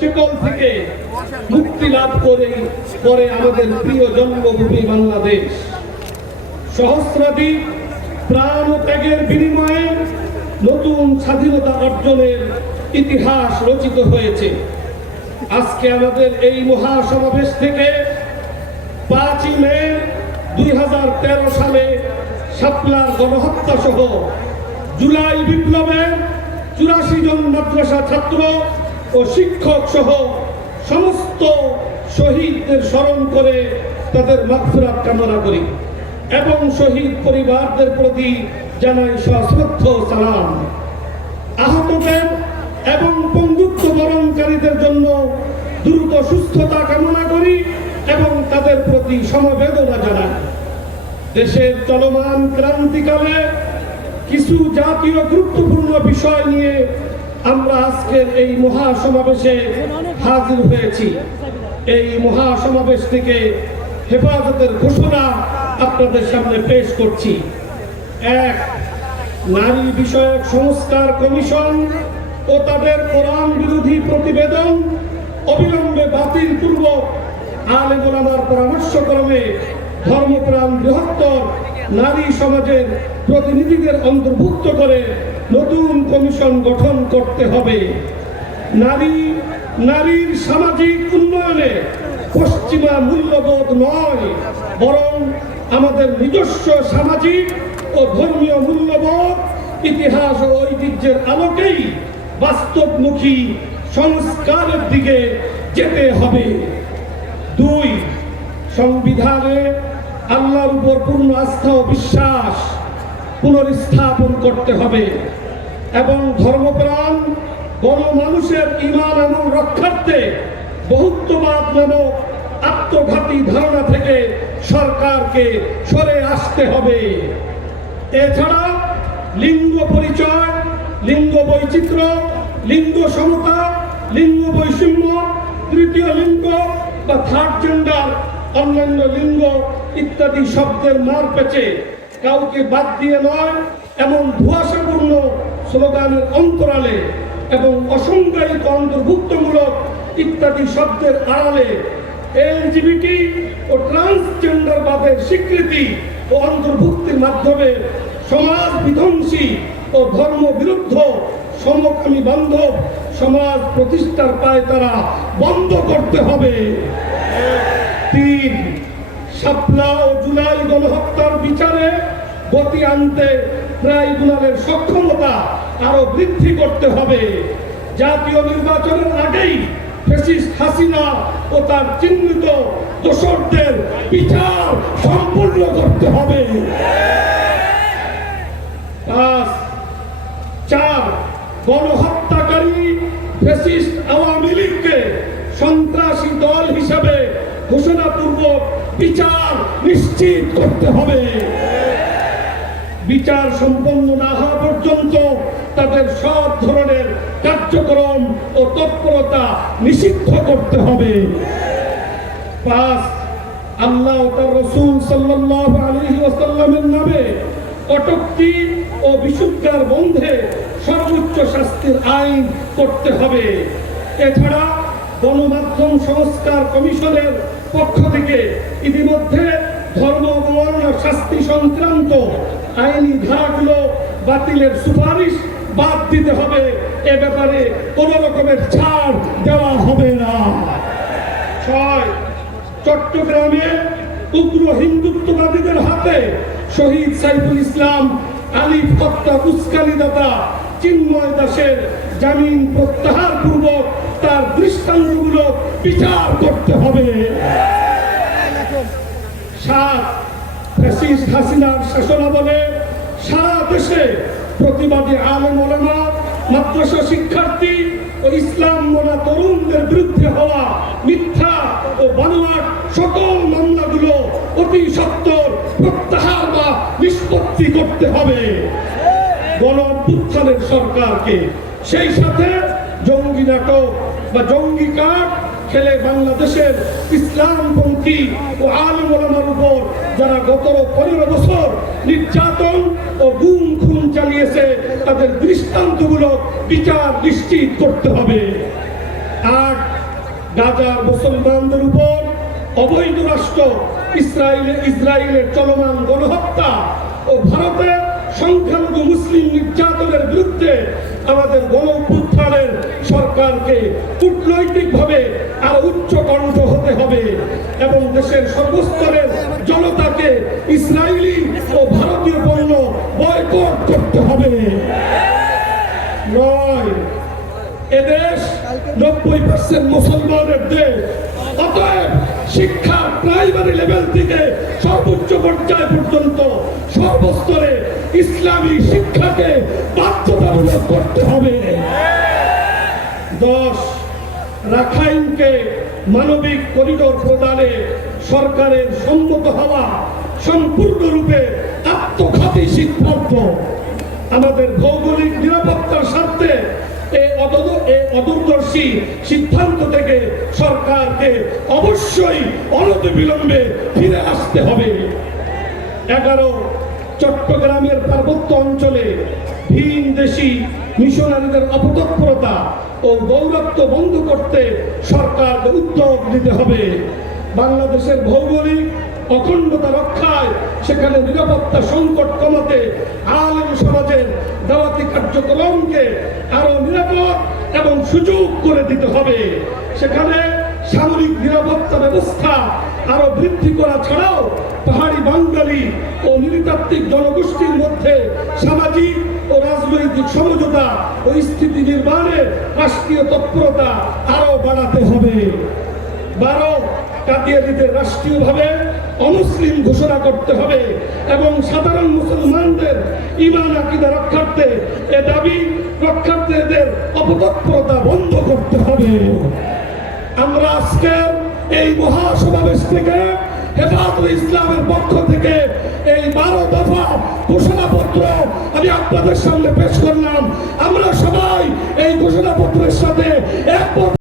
শিকল থেকে মুক্তি লাভ করে করে আমাদের প্রিয় জন্মভূমি বাংলাদেশ। সহস্রাধিক প্রাণ ও ত্যাগের বিনিময়ে নতুন স্বাধীনতা অর্জনের ইতিহাস রচিত হয়েছে। আজকে আমাদের এই মহাসমাবেশ থেকে পাঁচই মে দুই হাজার তেরো সালে শাপলার গণহত্যা সহ জুলাই বিপ্লবের চুরাশি জন মাদ্রাসা ছাত্র ও শিক্ষক সহ সমস্ত শহীদদের স্মরণ করে তাদের মাগফিরাত কামনা করি এবং শহীদ পরিবারদের প্রতি জানাই সশ্রদ্ধ সালাম। আহতদের এবং পঙ্গুত্ব বরণকারীদের জন্য দ্রুত সুস্থতা কামনা করি এবং তাদের প্রতি সমবেদনা জানাই। দেশের চলমান ক্রান্তিকালে কিছু জাতীয় গুরুত্বপূর্ণ বিষয় নিয়ে আমরা আজকের এই মহাসমাবেশে হাজির হয়েছি। এই মহাসমাবেশ থেকে হেফাজতের ঘোষণা আপনাদের সামনে পেশ করছি। এক, নারী বিষয়ক সংস্কার কমিশন ও তাদের কোরআন বিরোধী প্রতিবেদন অবিলম্বে বাতিল পূর্বক আলেম ওলামার পরামর্শক্রমে ধর্মপ্রাণ বৃহত্তর নারী সমাজের প্রতিনিধিদের অন্তর্ভুক্ত করে নতুন কমিশন গঠন করতে হবে। নারী, নারীর সামাজিক উন্নয়নে পশ্চিমা মূল্যবোধ নয়, বরং আমাদের নিজস্ব সামাজিক ও ধর্মীয় মূল্যবোধ, ইতিহাস ও ঐতিহ্যের আলোকেই বাস্তবমুখী সংস্কারের দিকে যেতে হবে। দুই, সংবিধানে আল্লাহর উপর পূর্ণ আস্থা ও বিশ্বাস পুনরস্থাপন করতে হবে। এবং ধর্মপ্রাণ গণমানুষের ইমান এবং রক্ষার্থে বহুত্ববাদ নামক আত্মঘাতী ধারণা থেকে সরকারকে সরে আসতে হবে। এছাড়া লিঙ্গ পরিচয়, লিঙ্গ বৈচিত্র্য, লিঙ্গ সমতা, লিঙ্গ বৈষম্য, তৃতীয় লিঙ্গ বা থার্ড জেন্ডার অন্যান্য লিঙ্গ ইত্যাদি শব্দের মার পেছে কাউকে বাদ দিয়ে নয়, এমন ধোঁয়াশাপূর্ণ স্লোগানের অন্তরালে এবং অসংজ্ঞায়িত অন্তর্ভুক্তমূলক ইত্যাদি শব্দের আড়ালে এলজিবিটি ও ট্রান্সজেন্ডার বাদের স্বীকৃতি ও অন্তর্ভুক্তির মাধ্যমে সমাজ বিধ্বংসী ও ধর্ম বিরুদ্ধ সমকামী বান্ধব সমাজ প্রতিষ্ঠার পায় তারা বন্ধ করতে হবে। তিন শাপলা ও জুলাই গণহত্যার বিচারে গতি আনতে ট্রাইব্যুনালের সক্ষমতা আরও বৃদ্ধি করতে হবে। জাতীয় নির্বাচনের আগেই ফেসিস্ট হাসিনা ও তার চিহ্নিত দোষরদের বিচার সম্পূর্ণ করতে হবে। চার গণহত্যাকারী ফেসিস্ট আওয়ামী লীগকে সন্ত্রাসী দল বিচার নিশ্চিত করতে হবে। বিচার সম্পন্ন না হওয়া পর্যন্ত তাদের সব ধরনের কার্যক্রম ও তৎপরতা নিষিদ্ধ করতে হবে। পাঁচ, আল্লাহ রসুল ওয়াসাল্লামের নামে কটূক্তি ও বিশুদ্ধার বন্ধে সর্বোচ্চ শাস্তির আইন করতে হবে। এছাড়া গণমাধ্যম সংস্কার কমিশনের পক্ষ থেকে ইতিমধ্যে ধর্ম অবমাননা শাস্তি সংক্রান্ত আইনি ধারাগুলো বাতিলের সুপারিশ বাদ দিতে হবে। এ ব্যাপারে কোন রকমের ছাড় দেওয়া হবে না। ছয়, চট্টগ্রামে উগ্র হিন্দুত্ববাদীদের হাতে শহীদ সাইফুল ইসলাম আলিফ হত্যা উস্কানি দাতা চিন্ময় দাসের জামিন প্রত্যাহার পূর্বক তার দৃষ্টান্তগুলো বিচার করতে হবে। সারা দেশে প্রতিবাদী আলেম ওলামা, মাদ্রাসা শিক্ষার্থী ও ইসলাম মোনা তরুণদের বিরুদ্ধে হওয়া মিথ্যা ও বানোয়াট সকল মামলাগুলো অতি সত্তর প্রত্যাহার বা নিষ্পত্তি করতে হবে। গণ সরকারকে, সেই সাথে জঙ্গি নাটক বা জঙ্গি কাঠ খেলে বাংলাদেশের ইসলামপন্থী ও আলম ওলামার উপর যারা গত পনেরো বছর নির্যাতন ও গুম খুন চালিয়েছে, তাদের দৃষ্টান্তমূলক বিচার নিশ্চিত করতে হবে। আর গাজার মুসলমানদের উপর অবৈধ রাষ্ট্র ইসরায়েলে ইসরায়েলের চলমান গণহত্যা ও ভারতের সংখ্যালঘু মুসলিম নির্যাতনের বিরুদ্ধে আমাদের গণ উত্থানের সরকারকে কূটনৈতিকভাবে আরও উচ্চ কণ্ঠ হতে হবে এবং দেশের সর্বস্তরের জনতাকে ইসরায়েলি ও ভারতীয় পণ্য বয়কট করতে হবে। নয়, এদেশ নব্বই পার্সেন্ট মুসলমানের দেশ। অতএব শিক্ষা প্রাইমারি লেভেল থেকে সর্বোচ্চ পর্যায় পর্যন্ত সর্বস্তরে ইসলামী শিক্ষাকে বাধ্যতামূলক করতে হবে। দশ, রাখাইনকে মানবিক করিডোর প্রদানে সরকারের সম্মত হওয়া সম্পূর্ণরূপে আত্মঘাতী সিদ্ধান্ত আমাদের ভৌগোলিক নিরাপত্তার এই অদূরদর্শী সিদ্ধান্ত থেকে সরকারকে অবশ্যই অনতিবিলম্বে ফিরে আসতে হবে। এগারো, চট্টগ্রামের পার্বত্য অঞ্চলে ভিন দেশি মিশনারিদের অপতৎপরতা ও গৌরত্ব বন্ধ করতে সরকারকে উদ্যোগ নিতে হবে। বাংলাদেশের ভৌগোলিক অখণ্ডতা রক্ষায় সেখানে নিরাপত্তা সংকট কমাতে আলেম সমাজের দাওয়াতি কার্যক্রমকে আরও নিরাপদ এবং সুযোগ করে দিতে হবে। সেখানে সামরিক নিরাপত্তা ব্যবস্থা আরও বৃদ্ধি করা ছাড়াও পাহাড়ি বাঙালি ও নৃতাত্ত্বিক জনগোষ্ঠীর মধ্যে সামাজিক ও রাজনৈতিক সমঝোতা ও স্থিতি নির্মাণে রাষ্ট্রীয় তৎপরতা আরও বাড়াতে হবে। বারো কাদিয়ানিদের রাষ্ট্রীয়ভাবে অমুসলিম ঘোষণা করতে হবে এবং সাধারণ মুসলমানদের ইমান আকিদা রক্ষার্থে এ দাবি রক্ষার্থীদের অপতৎপরতা বন্ধ করতে হবে। আমরা আজকে এই মহাসমাবেশ থেকে হেফাজত ইসলামের পক্ষ থেকে এই বারো দফা ঘোষণাপত্র আমি আপনাদের সামনে পেশ করলাম। আমরা সবাই এই ঘোষণাপত্রের সাথে